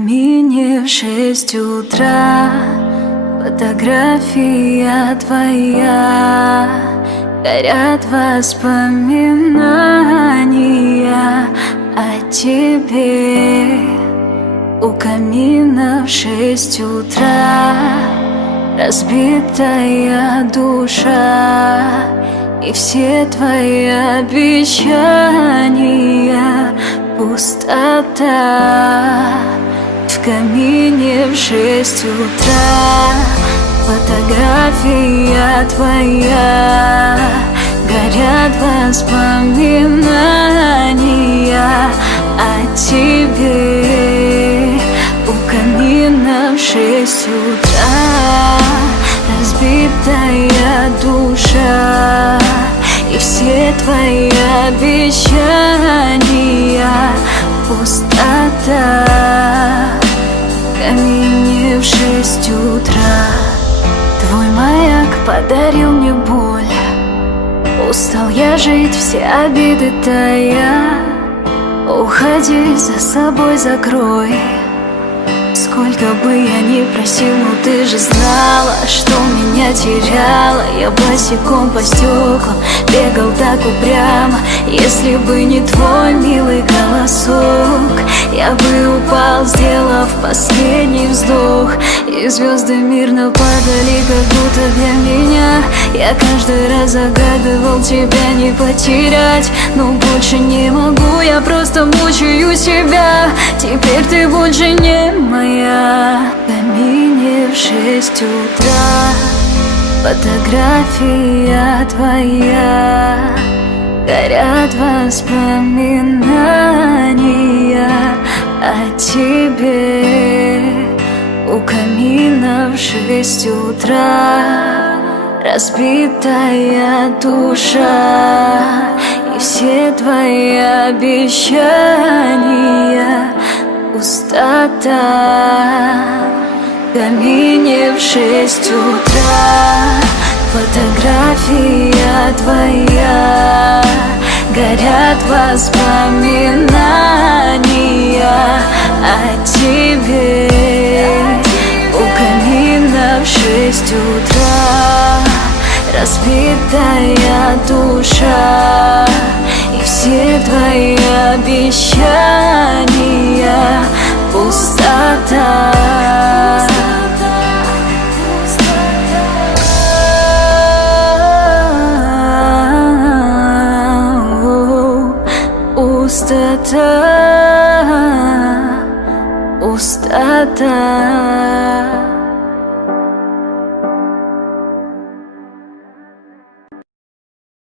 камине в 6 утра фотография твоя, горят воспоминания о тебе. У камина в 6 утра разбитая душа, и все твои обещания пустота. В камине в 6 утра фотография твоя, горят воспоминания о тебе. У камина в 6 утра разбитая душа, и все твои обещания пустота. В камине в 6 утра твой маяк подарил мне боль. Устал я жить, все обиды тая. Уходи, за собой закрой. Сколько бы я ни просил, но ты же знала, что меня теряла. Я босиком по стеклам бегал так упрямо. Если бы не твой милый голосок, я бы упал, сделав последний вздох. И звезды мирно падали, как будто для меня. Я каждый раз загадывал тебя не потерять, но больше не могу, я просто мучаю себя. Теперь ты больше не моя. В камине в 6 утра фотография твоя, горят воспоминания о тебе. У камина в 6 утра разбитая душа, и все твои обещания пустота. В камине в 6 утра фотография твоя, горят воспоминания о тебе. У камина в 6 утра разбитая душа, и все твои обещания пустота. Пустота, пустота.